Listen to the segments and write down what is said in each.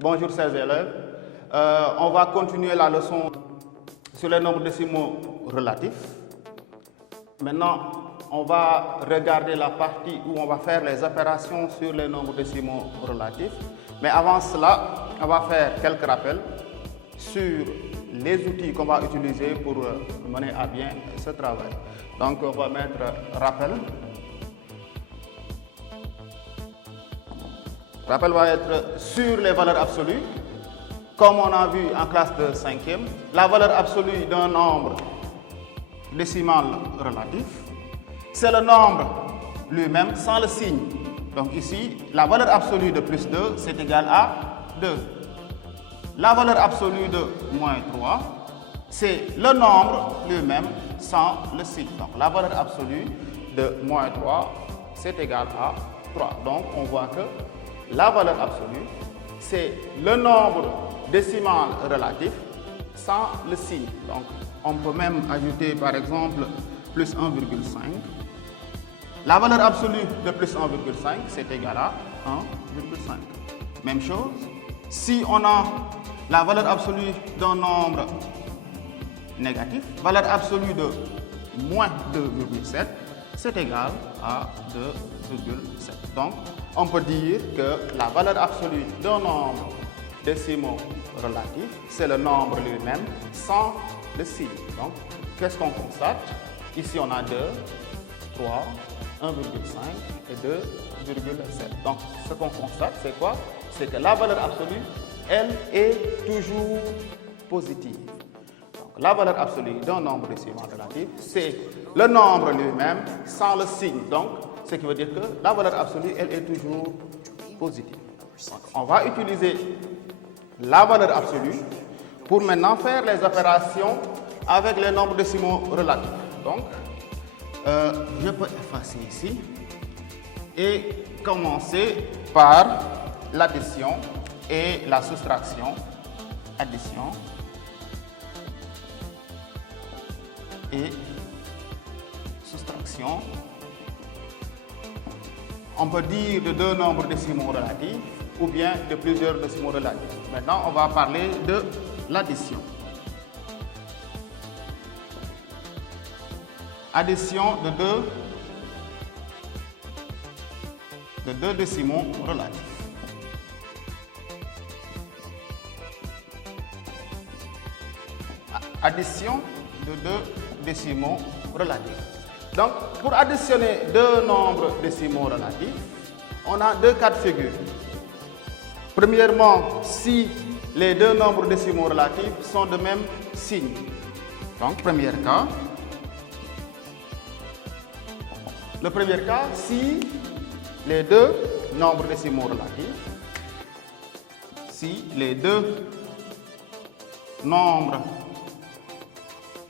Bonjour chers élèves, on va continuer la leçon sur les nombres décimaux relatifs. Maintenant, on va regarder la partie où on va faire les opérations sur les nombres décimaux relatifs. Mais avant cela, on va faire quelques rappels sur les outils qu'on va utiliser pour mener à bien ce travail. Donc, on va mettre rappel. Rappel va être sur les valeurs absolues. Comme on a vu en classe de 5e, la valeur absolue d'un nombre décimal relatif, c'est le nombre lui-même sans le signe. Donc ici, la valeur absolue de plus 2, c'est égal à 2. La valeur absolue de moins 3, c'est le nombre lui-même sans le signe. Donc la valeur absolue de moins 3, c'est égal à 3. Donc on voit que la valeur absolue, c'est le nombre décimal relatif sans le signe. Donc on peut même ajouter par exemple plus 1,5. La valeur absolue de plus 1,5, c'est égal à 1,5. Même chose, si on a la valeur absolue d'un nombre négatif, valeur absolue de moins 2,7, c'est égal à 2,7. Donc, on peut dire que la valeur absolue d'un nombre décimal relatif, c'est le nombre lui-même sans le signe. Donc, qu'est-ce qu'on constate? Ici, on a 2, 3, 1,5 et 2,7. Donc, ce qu'on constate, c'est quoi? C'est que la valeur absolue, elle est toujours positive. Donc, la valeur absolue d'un nombre décimal relatif, c'est le nombre lui-même sans le signe. Donc, ce qui veut dire que la valeur absolue, elle est toujours positive. Donc, on va utiliser la valeur absolue pour maintenant faire les opérations avec les nombres décimaux relatifs. Donc, je peux effacer ici et commencer par l'addition et la soustraction. Addition et soustraction. On peut dire de deux nombres décimaux relatifs ou bien de plusieurs décimaux relatifs. Maintenant, on va parler de l'addition. Addition de deux décimaux relatifs. Addition de deux décimaux relatifs. Donc, pour additionner deux nombres décimaux relatifs, on a deux cas de figure. Premièrement, si les deux nombres décimaux relatifs sont de même signe. Donc, premier cas. Le premier cas, si les deux nombres décimaux relatifs, si les deux nombres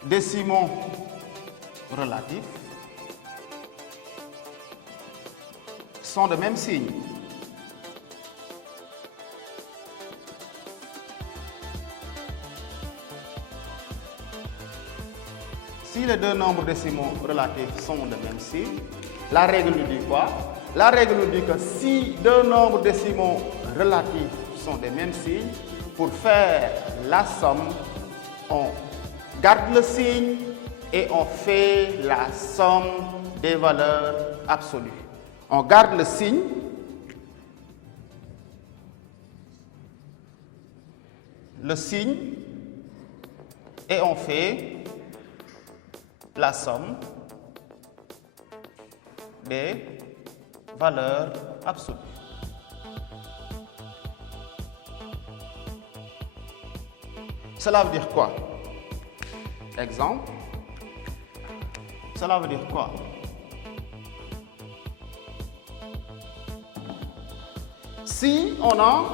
décimaux relatifs sont de même signe. Si les deux nombres décimaux relatifs sont de même signe, la règle nous dit quoi? La règle nous dit que si deux nombres décimaux relatifs sont des mêmes signes, pour faire la somme, on garde le signe et on fait la somme des valeurs absolues. On garde le signe et on fait la somme des valeurs absolues. Cela veut dire quoi? Exemple. Cela veut dire quoi? Si on a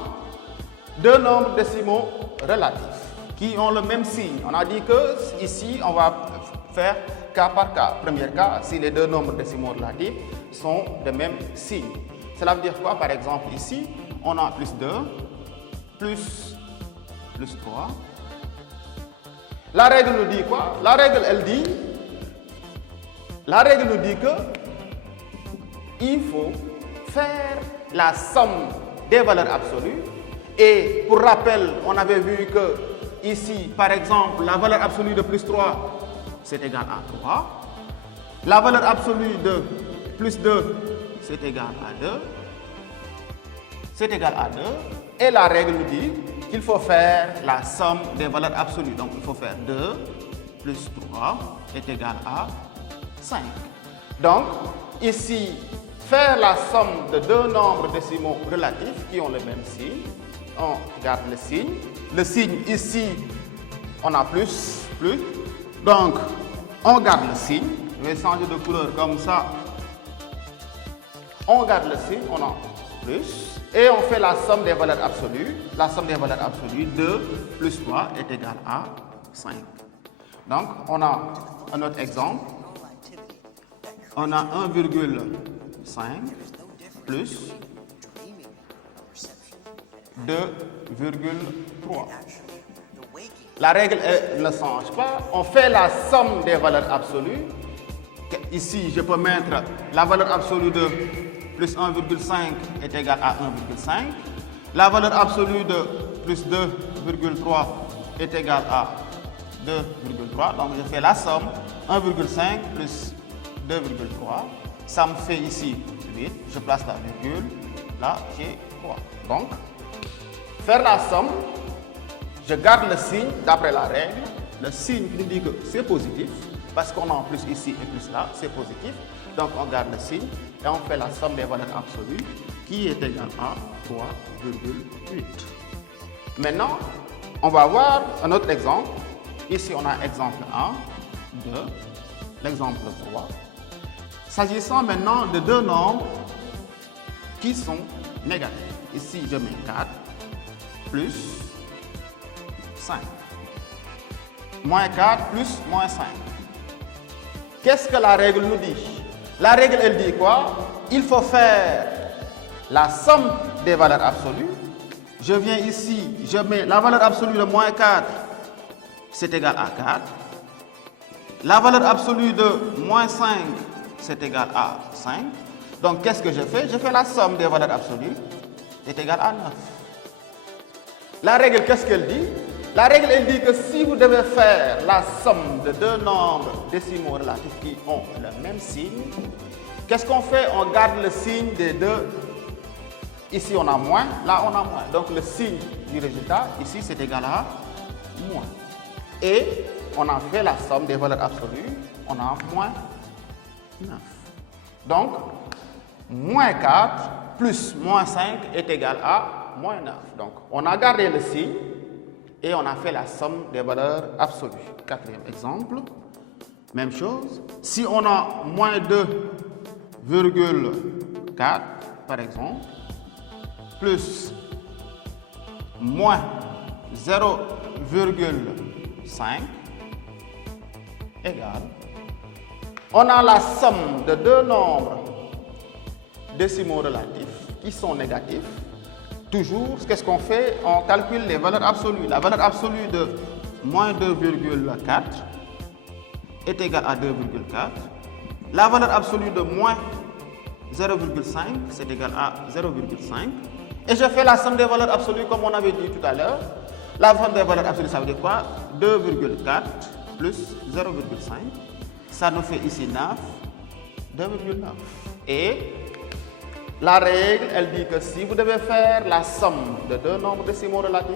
deux nombres décimaux relatifs qui ont le même signe, on a dit que ici on va faire cas par cas. Premier cas, si les deux nombres décimaux relatifs sont de même signe. Cela veut dire quoi? Par exemple, ici, on a plus 2, plus 3. La règle nous dit quoi? La règle, elle dit, que il faut faire la somme des valeurs absolues. Et pour rappel, on avait vu que ici, par exemple, la valeur absolue de plus 3, c'est égal à 3. La valeur absolue de plus 2, c'est égal à 2. C'est égal à 2. Et la règle nous dit qu'il faut faire la somme des valeurs absolues. Donc, il faut faire 2 plus 3 est égal à 5. Donc, ici, faire la somme de deux nombres décimaux relatifs qui ont le même signe. On garde le signe. Le signe ici, on a plus. Donc, on garde le signe. Je vais changer de couleur comme ça. On garde le signe, on a plus. Et on fait la somme des valeurs absolues. La somme des valeurs absolues, 2 plus 3 est égal à 5. Donc, on a un autre exemple. On a 1,5 plus 2,3. La règle ne change pas. On fait la somme des valeurs absolues. Ici, je peux mettre la valeur absolue de plus 1,5 est égal à 1,5. La valeur absolue de plus 2,3 est égale à 2,3. Donc, je fais la somme 1,5 plus 2,3. Ça me fait ici 8. Je place la virgule. Là, j'ai 3. Donc, faire la somme, je garde le signe d'après la règle. Le signe nous dit que c'est positif. Parce qu'on a en plus ici et plus là, c'est positif. Donc, on garde le signe et on fait la somme des valeurs absolues qui est égale à 3,8. Maintenant, on va voir un autre exemple. Ici, on a exemple 1, 2, l'exemple 3. S'agissant maintenant de deux nombres qui sont négatifs. Ici, je mets 4 plus 5. Moins 4 plus moins 5. Qu'est-ce que la règle nous dit? La règle, elle dit quoi? Il faut faire la somme des valeurs absolues. Je viens ici, je mets la valeur absolue de moins 4, c'est égal à 4. La valeur absolue de moins 5, c'est égal à 5. Donc, qu'est-ce que je fais? Je fais la somme des valeurs absolues, c'est égal à 9. La règle, qu'est-ce qu'elle dit? La règle, elle dit que si vous devez faire la somme de deux nombres décimaux relatifs qui ont le même signe, qu'est-ce qu'on fait? On garde le signe des deux. Ici, on a moins, là, on a moins. Donc, le signe du résultat, ici, c'est égal à moins. Et on a fait la somme des valeurs absolues, on a moins 9. Donc, moins 4 plus moins 5 est égal à moins 9. Donc, on a gardé le signe. Et on a fait la somme des valeurs absolues. Quatrième exemple, même chose. Si on a moins 2,4 par exemple, plus moins 0,5 égale, on a la somme de deux nombres décimaux relatifs qui sont négatifs. Toujours, qu'est-ce qu'on fait? On calcule les valeurs absolues. La valeur absolue de moins 2,4 est égale à 2,4. La valeur absolue de moins 0,5, c'est égal à 0,5. Et je fais la somme des valeurs absolues comme on avait dit tout à l'heure. La somme des valeurs absolues, ça veut dire quoi? 2,4 plus 0,5. Ça nous fait ici 9, 2,9. Et la règle, elle dit que si vous devez faire la somme de deux nombres décimaux relatifs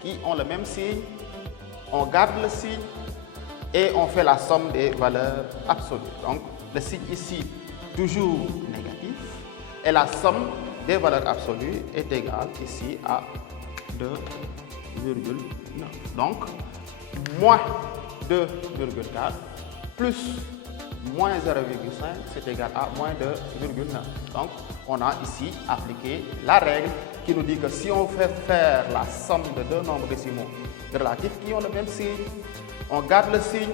qui ont le même signe, on garde le signe et on fait la somme des valeurs absolues. Donc, le signe ici, toujours négatif, et la somme des valeurs absolues est égale ici à 2,9. Donc, moins 2,4 plus moins 0,5, c'est égal à moins 2,9. Donc, on a ici appliqué la règle qui nous dit que si on fait faire la somme de deux nombres décimaux relatifs qui ont le même signe, on garde le signe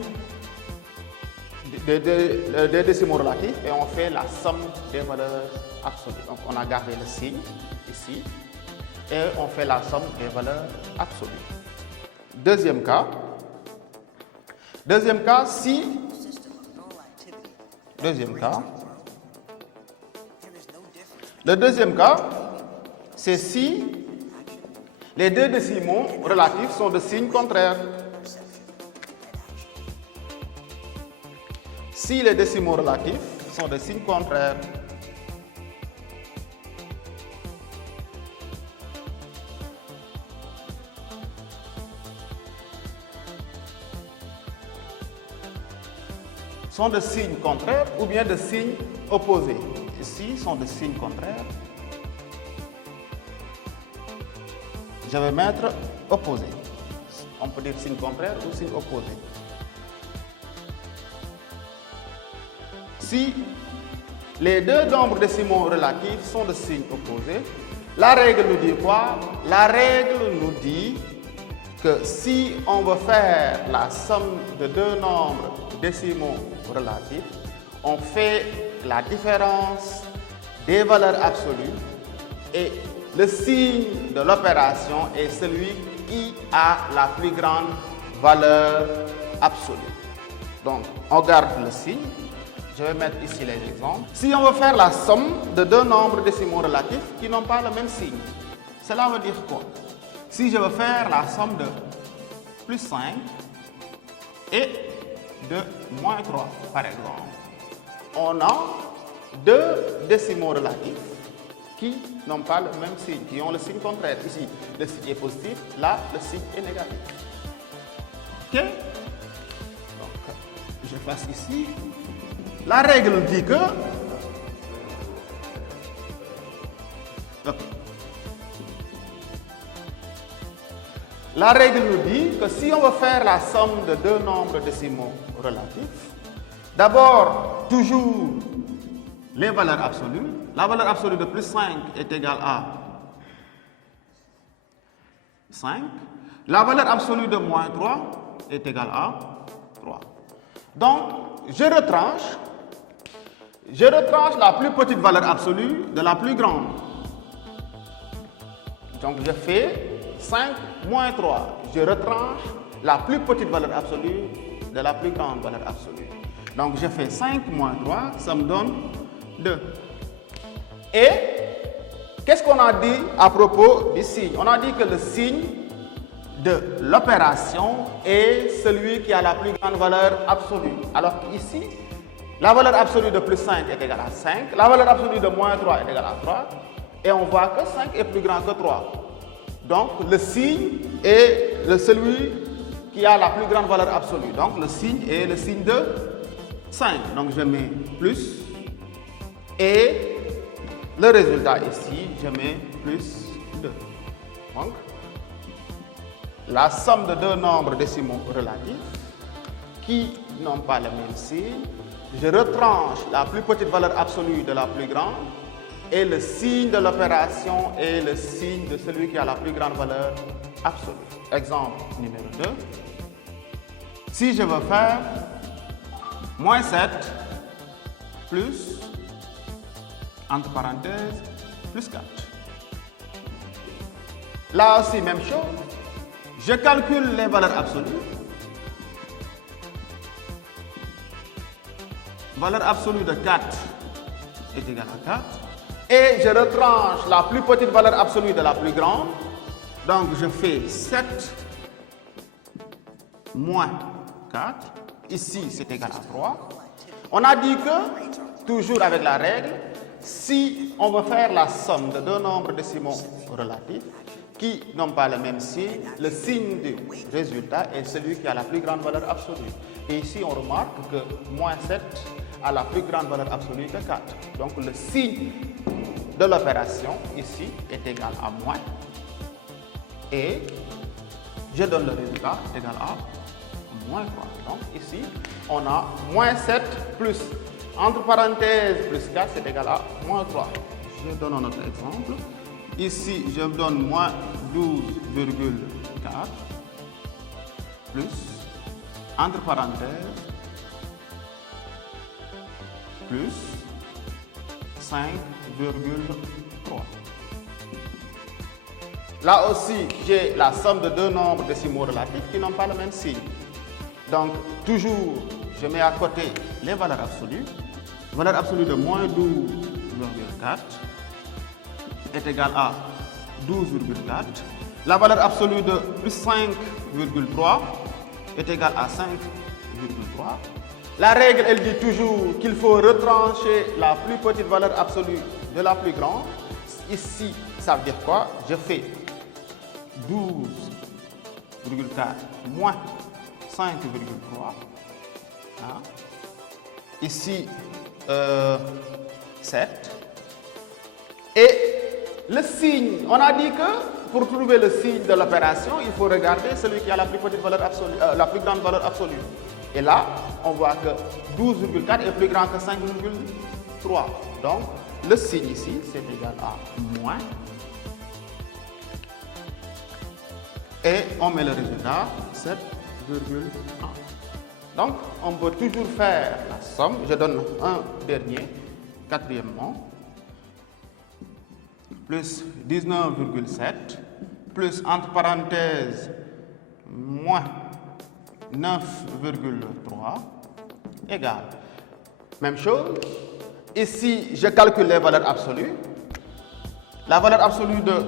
des décimaux relatifs et on fait la somme des valeurs absolues. Donc, on a gardé le signe ici et on fait la somme des valeurs absolues. Deuxième cas, si c'est si les deux décimaux relatifs sont de signe contraire. Si les décimaux relatifs sont de signe contraire. Sont de signes contraires ou bien de signes opposés. Ici, sont de signes contraires. Je vais mettre opposé. On peut dire signe contraire ou signe opposé. Si les deux nombres décimaux relatifs sont de signes opposés, la règle nous dit quoi? La règle nous dit que si on veut faire la somme de deux nombres décimaux relatifs, on fait la différence des valeurs absolues et le signe de l'opération est celui qui a la plus grande valeur absolue. Donc, on garde le signe. Je vais mettre ici les exemples. Si on veut faire la somme de deux nombres décimaux relatifs qui n'ont pas le même signe, cela veut dire quoi? Si je veux faire la somme de plus 5 et de moins 3, par exemple, on a deux décimaux relatifs qui n'ont pas le même signe, qui ont le signe contraire. Ici, le signe est positif, là, le signe est négatif. Ok? Donc, je fasse ici. La règle dit que la règle nous dit que si on veut faire la somme de deux nombres décimaux relatifs, d'abord, toujours les valeurs absolues. La valeur absolue de plus 5 est égale à 5. La valeur absolue de moins 3 est égale à 3. Donc, je retranche la plus petite valeur absolue de la plus grande. Donc, je fais 5 moins 3. Je retranche la plus petite valeur absolue de la plus grande valeur absolue. Donc, je fais 5 moins 3, ça me donne 2. Et qu'est-ce qu'on a dit à propos du signe? On a dit que le signe de l'opération est celui qui a la plus grande valeur absolue. Alors ici, la valeur absolue de plus 5 est égale à 5, la valeur absolue de moins 3 est égale à 3, et on voit que 5 est plus grand que 3. Donc le signe est celui qui a la plus grande valeur absolue. Donc le signe est le signe de 5. Donc je mets plus, et le résultat ici, je mets plus 2. Donc, la somme de deux nombres décimaux relatifs qui n'ont pas le même signe, je retranche la plus petite valeur absolue de la plus grande et le signe de l'opération est le signe de celui qui a la plus grande valeur absolue. Exemple numéro 2. Si je veux faire moins 7 plus, entre parenthèses, plus 4. Là aussi, même chose. Je calcule les valeurs absolues. Valeur absolue de 4 est égale à 4. Et je retranche la plus petite valeur absolue de la plus grande. Donc, je fais 7 moins 4. Ici, c'est égal à 3. On a dit que, toujours avec la règle, si on veut faire la somme de deux nombres décimaux relatifs qui n'ont pas le même signe, le signe du résultat est celui qui a la plus grande valeur absolue. Et ici, on remarque que moins 7 a la plus grande valeur absolue que 4. Donc, le signe de l'opération ici est égal à moins. Et je donne le résultat égal à moins 3. Donc, ici, on a moins 7 plus, entre parenthèses, plus 4, c'est égal à moins 3. Je donne un autre exemple. Ici, je donne moins 12,4 plus, entre parenthèses, plus 5,3. Là aussi, j'ai la somme de deux nombres décimaux relatifs qui n'ont pas le même signe. Donc, toujours, je mets à côté les valeurs absolues. Valeur absolue de moins 12,4 est égale à 12,4. La valeur absolue de plus 5,3 est égale à 5,3. La règle, elle dit toujours qu'il faut retrancher la plus petite valeur absolue de la plus grande. Ici, ça veut dire quoi? Je fais 12,4 moins 5,3. Hein? Ici, 7. Et le signe, on a dit que pour trouver le signe de l'opération, il faut regarder celui qui a la plus petite valeur absolue, la plus grande valeur absolue. Et là, on voit que 12,4 est plus grand que 5,3. Donc, le signe ici, c'est égal à moins. Et on met le résultat, 7,1. Donc, on peut toujours faire la somme. Je donne un dernier, quatrièmement. Plus 19,7, plus entre parenthèses, moins 9,3, égale. Même chose. Ici, je calcule les valeurs absolues. La valeur absolue de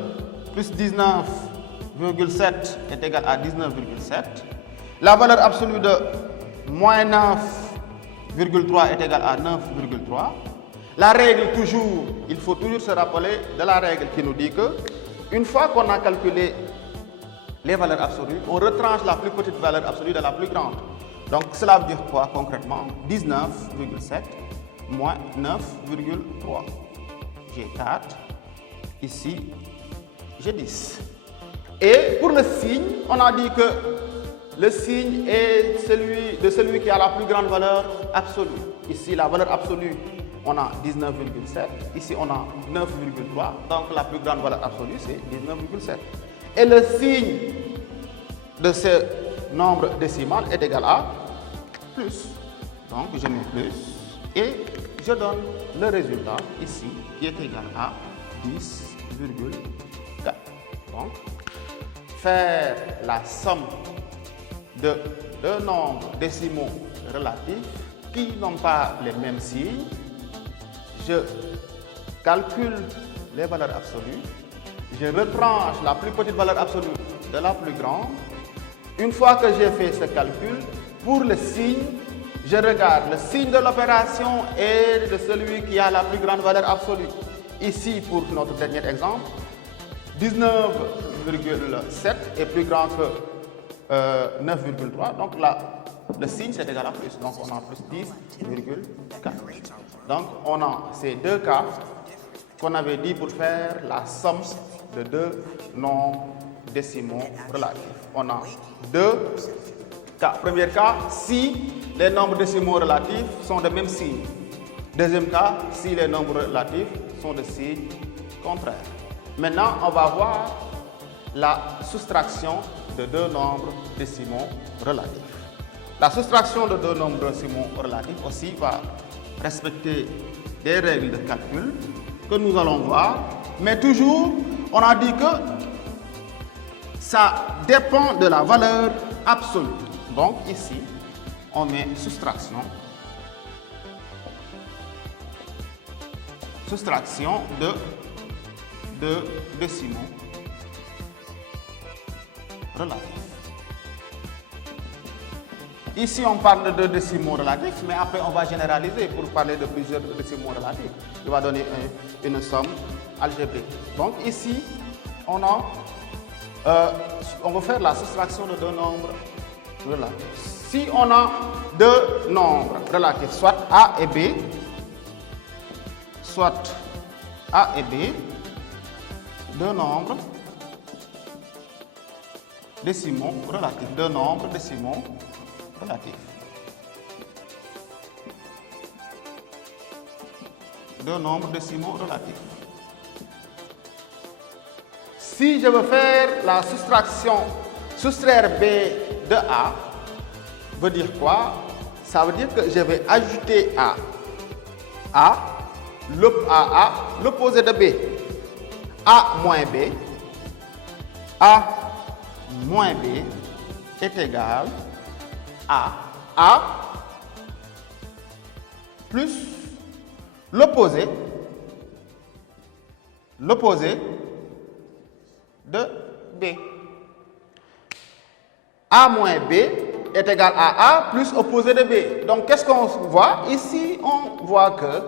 plus 19,7 est égale à 19,7. La valeur absolue de moins 9,3 est égale à 9,3. La règle, toujours, il faut toujours se rappeler de la règle qui nous dit que une fois qu'on a calculé les valeurs absolues, on retranche la plus petite valeur absolue de la plus grande. Donc cela veut dire quoi concrètement? 19,7 moins 9,3. J'ai 4. Ici, j'ai 10. Et pour le signe, on a dit que le signe est celui qui a la plus grande valeur absolue. Ici, la valeur absolue, on a 19,7. Ici, on a 9,3. Donc, la plus grande valeur absolue, c'est 19,7. Et le signe de ce nombre décimal est égal à plus. Donc, je mets plus et je donne le résultat ici qui est égal à 10,4. Donc, faire la somme de deux nombres décimaux relatifs qui n'ont pas les mêmes signes. Je calcule les valeurs absolues, je retranche la plus petite valeur absolue de la plus grande. Une fois que j'ai fait ce calcul, pour le signe, je regarde le signe de l'opération et de celui qui a la plus grande valeur absolue. Ici, pour notre dernier exemple, 19,7 est plus grand que 9,3. Donc là, le signe c'est égal à plus. Donc on a plus 10,4. Donc on a ces deux cas qu'on avait dit pour faire la somme de deux nombres décimaux relatifs. On a deux cas. Premier cas, si les nombres décimaux relatifs sont de même signe. Deuxième cas, si les nombres relatifs sont de signe contraire. Maintenant, on va voir la soustraction de deux nombres décimaux relatifs. La soustraction de deux nombres décimaux relatifs aussi va respecter des règles de calcul que nous allons voir, mais toujours, on a dit que ça dépend de la valeur absolue. Donc ici, on met soustraction de deux décimaux relatifs. Ici, on parle de deux décimaux relatifs, mais après, on va généraliser pour parler de plusieurs décimaux relatifs. Il va donner une somme algébrique. Donc ici, on va faire la soustraction de deux nombres relatifs. Si on a deux nombres relatifs, soit A et B, deux nombres décimaux relatifs, deux nombres décimaux relatifs. Deux nombres décimaux relatifs. Si je veux faire la soustraction, soustraire B de A, veut dire quoi? Ça veut dire que je vais ajouter à l'opposé de B. A moins B. A moins B est égal à A plus l'opposé de B. A moins B est égal à A plus opposé de B. Donc, qu'est-ce qu'on voit? Ici, on voit que,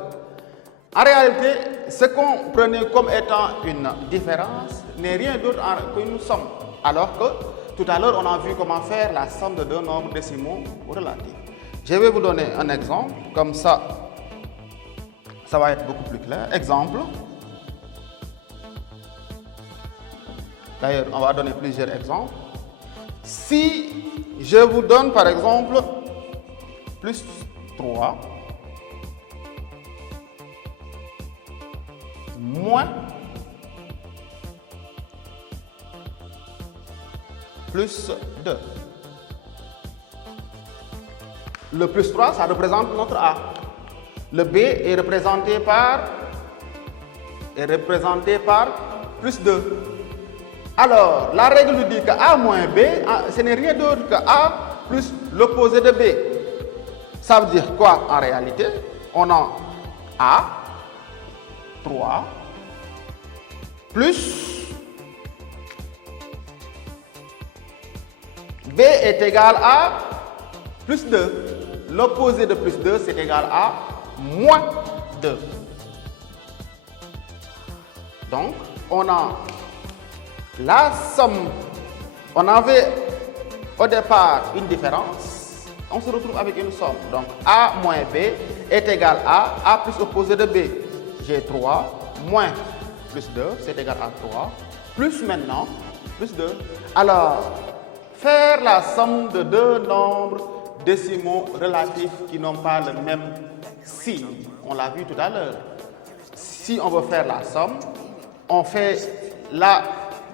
en réalité, ce qu'on prenait comme étant une différence n'est rien d'autre qu'une somme. Alors que, tout à l'heure, on a vu comment faire la somme de deux nombres décimaux relatifs. Je vais vous donner un exemple, comme ça va être beaucoup plus clair. Exemple. D'ailleurs, on va donner plusieurs exemples. Si je vous donne par exemple plus 3 moins plus 2. Le plus 3, ça représente notre A. Le B est représenté par plus 2. Alors, la règle nous dit que A moins B, ce n'est rien d'autre que A plus l'opposé de B. Ça veut dire quoi en réalité? On a A, 3, plus B est égal à plus 2. L'opposé de plus 2, c'est égal à moins 2. Donc, on a la somme. On avait au départ une différence. On se retrouve avec une somme. Donc, A moins B est égal à A plus opposé de B. J'ai 3 moins plus 2, c'est égal à 3. Plus maintenant, plus 2. Alors, faire la somme de deux nombres décimaux relatifs qui n'ont pas le même signe. On l'a vu tout à l'heure. Si on veut faire la somme, on fait la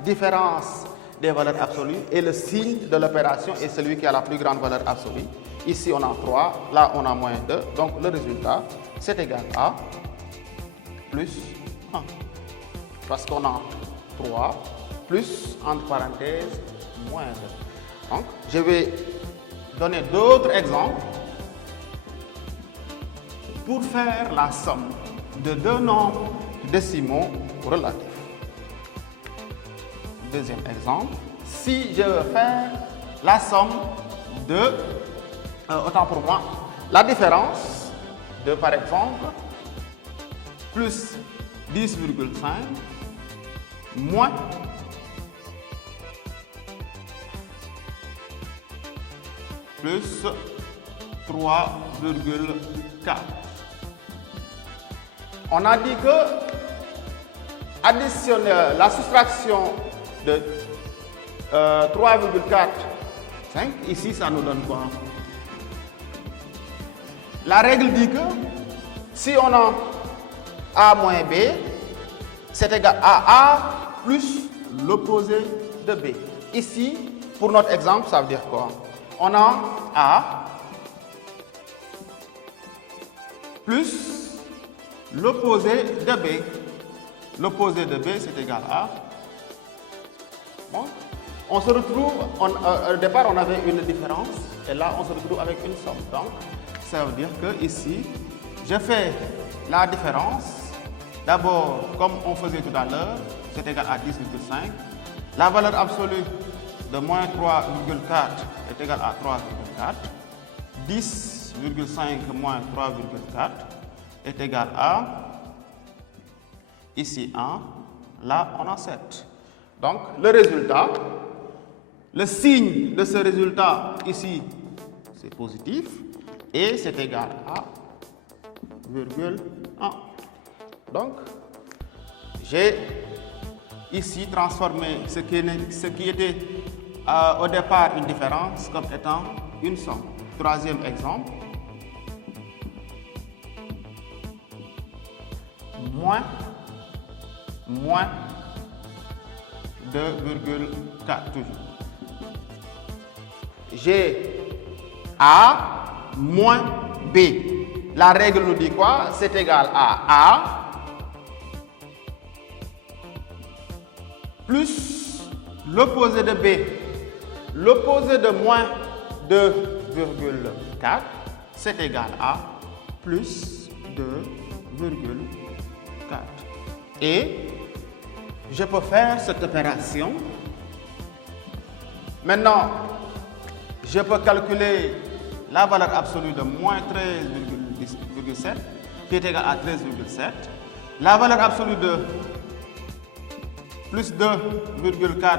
différence des valeurs absolues et le signe de l'opération est celui qui a la plus grande valeur absolue. Ici, on a 3, là, on a moins 2. Donc, le résultat, c'est égal à plus 1. Parce qu'on a 3 plus, entre parenthèses, moins 2. Donc, je vais donner d'autres exemples pour faire la somme de deux nombres décimaux relatifs. Deuxième exemple, si je veux faire la somme de, autant pour moi, la différence de, par exemple, plus 10,5 moins plus 3,4. On a dit que additionner la soustraction de 3,4, ici ça nous donne quoi? La règle dit que si on a A moins B, c'est égal à A plus l'opposé de B. Ici, pour notre exemple, ça veut dire quoi? On a A plus l'opposé de B. L'opposé de B, c'est égal à... Bon. On se retrouve, au départ, on avait une différence, et là, on se retrouve avec une somme. Donc, ça veut dire que ici, je fais la différence. D'abord, comme on faisait tout à l'heure, c'est égal à 10,5. La valeur absolue de moins 3,4 est égale à 3,4. 10,5 moins 3,4 est égal à, ici 1, là on a 7. Donc le résultat, le signe de ce résultat ici, c'est positif et c'est égal à 1,1. Donc j'ai ici transformé ce qui était au départ une différence comme étant une somme. Troisième exemple, moins 2,4 toujours. J'ai A moins B. La règle nous dit quoi? C'est égal à A plus l'opposé de B. L'opposé de moins 2,4, c'est égal à plus 2,4. Et je peux faire cette opération. Maintenant, je peux calculer la valeur absolue de moins 13,7 qui est égale à 13,7. La valeur absolue de plus 2,4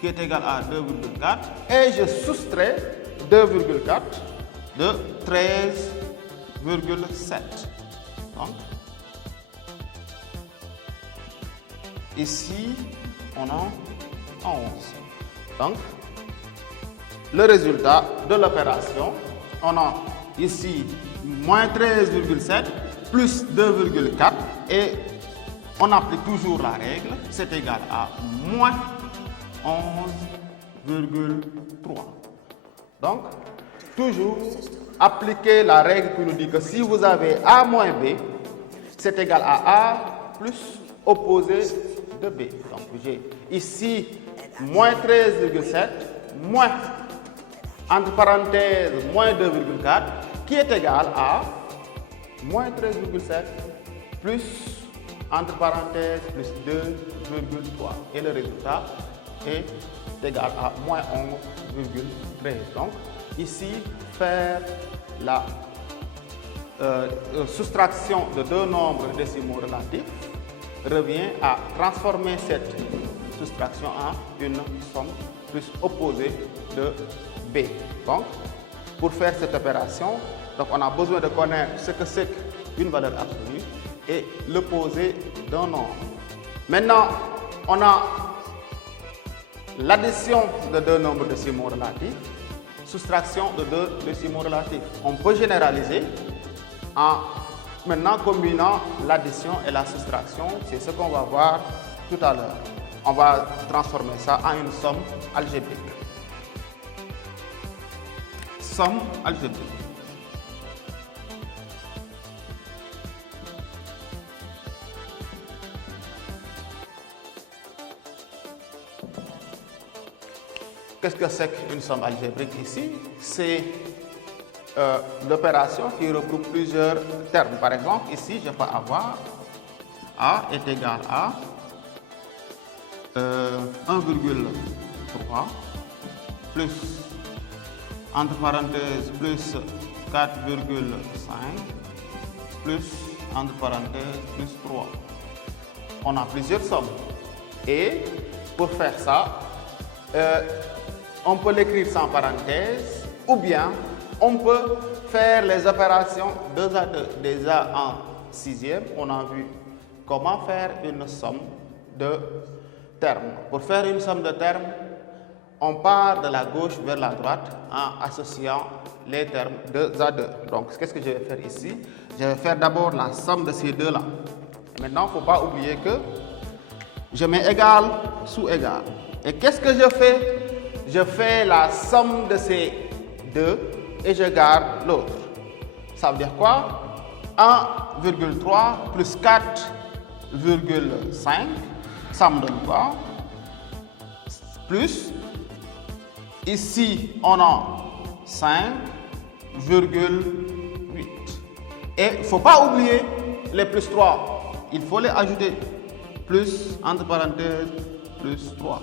qui est égale à 2,4. Et je soustrais 2,4 de 13,7. Donc, ici, on a 11. Donc, le résultat de l'opération, on a ici moins 13,7 plus 2,4 et on applique toujours la règle, c'est égal à moins 11,3. Donc, toujours appliquer la règle qui nous dit que si vous avez A moins B, c'est égal à A plus opposé de B. Donc, j'ai ici moins 13,7 moins, entre parenthèses, moins 2,4 qui est égal à moins 13,7 plus, entre parenthèses, plus 2,3. Et le résultat est égal à moins 11,13. Donc, ici, faire la soustraction de deux nombres décimaux relatifs revient à transformer cette soustraction en une somme plus opposée de B. Donc, pour faire cette opération, donc on a besoin de connaître ce que c'est qu'une valeur absolue et l'opposé d'un nombre. Maintenant, on a l'addition de deux nombres décimaux relatifs, soustraction de deux décimaux relatifs. On peut généraliser en maintenant combinant l'addition et la soustraction. C'est ce qu'on va voir tout à l'heure. On va transformer ça en une somme algébrique. Somme algébrique. Qu'est-ce que c'est qu'une somme algébrique ici? C'est l'opération qui regroupe plusieurs termes. Par exemple, ici, je peux avoir A est égal à 1,3 plus, entre parenthèses, plus 4,5 plus, entre parenthèses, plus 3. On a plusieurs sommes. Et pour faire ça, on peut l'écrire sans parenthèse ou bien on peut faire les opérations 2 à 2. Déjà en 6e, on a vu comment faire une somme de termes. Pour faire une somme de termes, on part de la gauche vers la droite en associant les termes 2 à 2. Donc, qu'est-ce que je vais faire ici? Je vais faire d'abord la somme de ces deux-là. Maintenant, il ne faut pas oublier que je mets égal sous égal. Et qu'est-ce que je fais? Je fais la somme de ces deux et je garde l'autre. Ça veut dire quoi? 1,3 plus 4,5, ça me donne quoi? Plus, ici on a 5,8. Et il ne faut pas oublier les plus 3, il faut les ajouter. Plus, entre parenthèses, plus 3.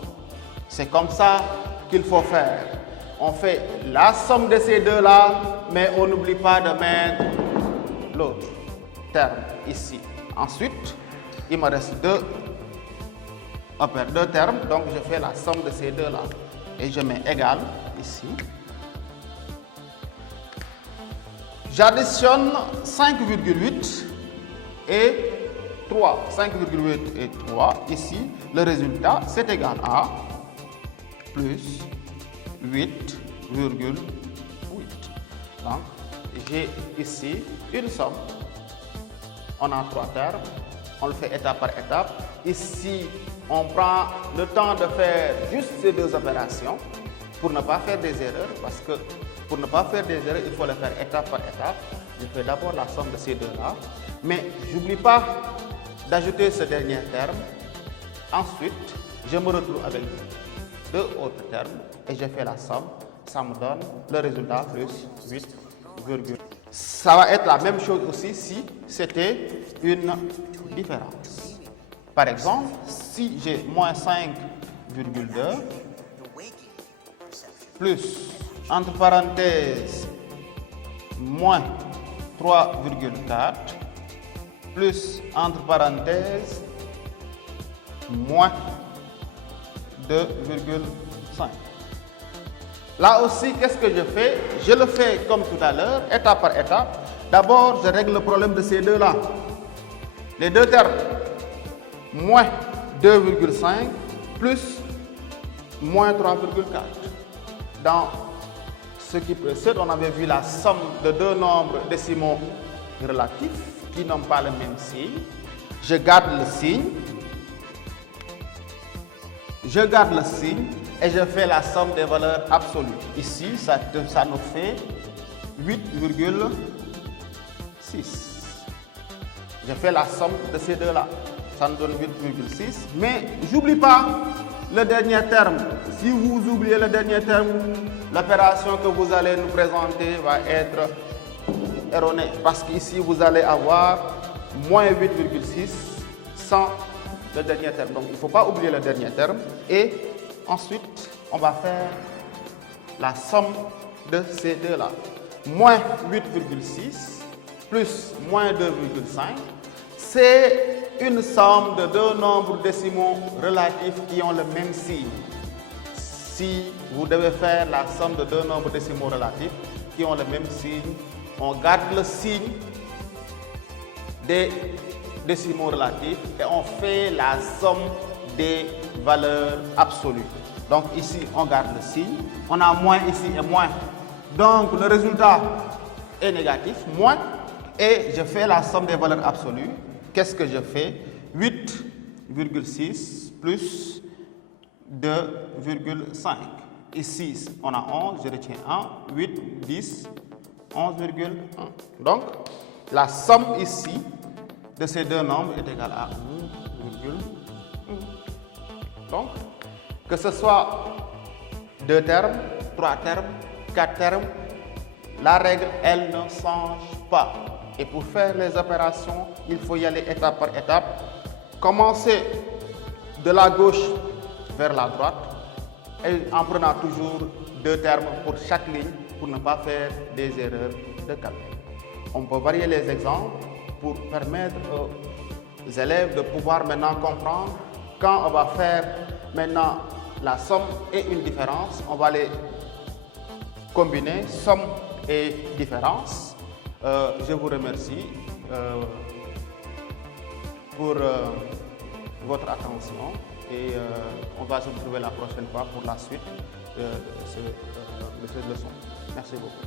C'est comme ça qu'il faut faire. On fait la somme de ces deux-là, mais on n'oublie pas de mettre l'autre terme ici. Ensuite, il me reste deux termes, donc je fais la somme de ces deux-là. Et je mets égal ici. J'additionne 5,8 et 3. 5,8 et 3. Ici, le résultat, c'est égal à plus 8,8. Donc, j'ai ici une somme. On a 3 termes. On le fait étape par étape. Ici, on prend le temps de faire juste ces deux opérations pour ne pas faire des erreurs. Parce que pour ne pas faire des erreurs, il faut le faire étape par étape. Je fais d'abord la somme de ces deux-là. Mais je n'oublie pas d'ajouter ce dernier terme. Ensuite, je me retrouve avec deux autres termes et je fais la somme. Ça me donne le résultat plus 8, ça va être la même chose aussi si c'était une différence. Par exemple, si j'ai moins 5,2 plus, entre parenthèses, moins 3,4 plus, entre parenthèses, moins 2,5. Là aussi, qu'est-ce que je fais? Je le fais comme tout à l'heure, étape par étape. D'abord, je règle le problème de ces deux-là. Les deux termes, moins 2,5 plus moins 3,4. Dans ce qui précède, on avait vu la somme de deux nombres décimaux relatifs qui n'ont pas le même signe. Je garde le signe. Je garde le signe et je fais la somme des valeurs absolues. Ici, ça nous fait 8,6. Je fais la somme de ces deux-là. Ça nous donne 8,6. Mais j'oublie pas le dernier terme. Si vous oubliez le dernier terme, l'opération que vous allez nous présenter va être erronée. Parce qu'ici, vous allez avoir moins 8,6 sans le dernier terme. Donc, il ne faut pas oublier le dernier terme. Et ensuite, on va faire la somme de ces deux-là. Moins 8,6 plus moins 2,5. C'est une somme de deux nombres décimaux relatifs qui ont le même signe. Si vous devez faire la somme de deux nombres décimaux relatifs qui ont le même signe, on garde le signe des décimaux relatifs et on fait la somme des valeurs absolues. Donc ici, on garde le signe. On a moins ici et moins. Donc le résultat est négatif, moins. Et je fais la somme des valeurs absolues. Qu'est-ce que je fais? 8,6 plus 2,5. Ici, on a 11, je retiens 1, 8, 10, 11,1. Donc, la somme ici de ces deux nombres est égale à 1,1. Donc, que ce soit deux termes, trois termes, quatre termes, la règle, elle ne change pas. Et pour faire les opérations, il faut y aller étape par étape. Commencer de la gauche vers la droite et en prenant toujours deux termes pour chaque ligne pour ne pas faire des erreurs de calcul. On peut varier les exemples pour permettre aux élèves de pouvoir maintenant comprendre quand on va faire maintenant la somme et une différence. On va les combiner, somme et différence. Je vous remercie pour votre attention et on va se retrouver la prochaine fois pour la suite de cette leçon. Merci beaucoup.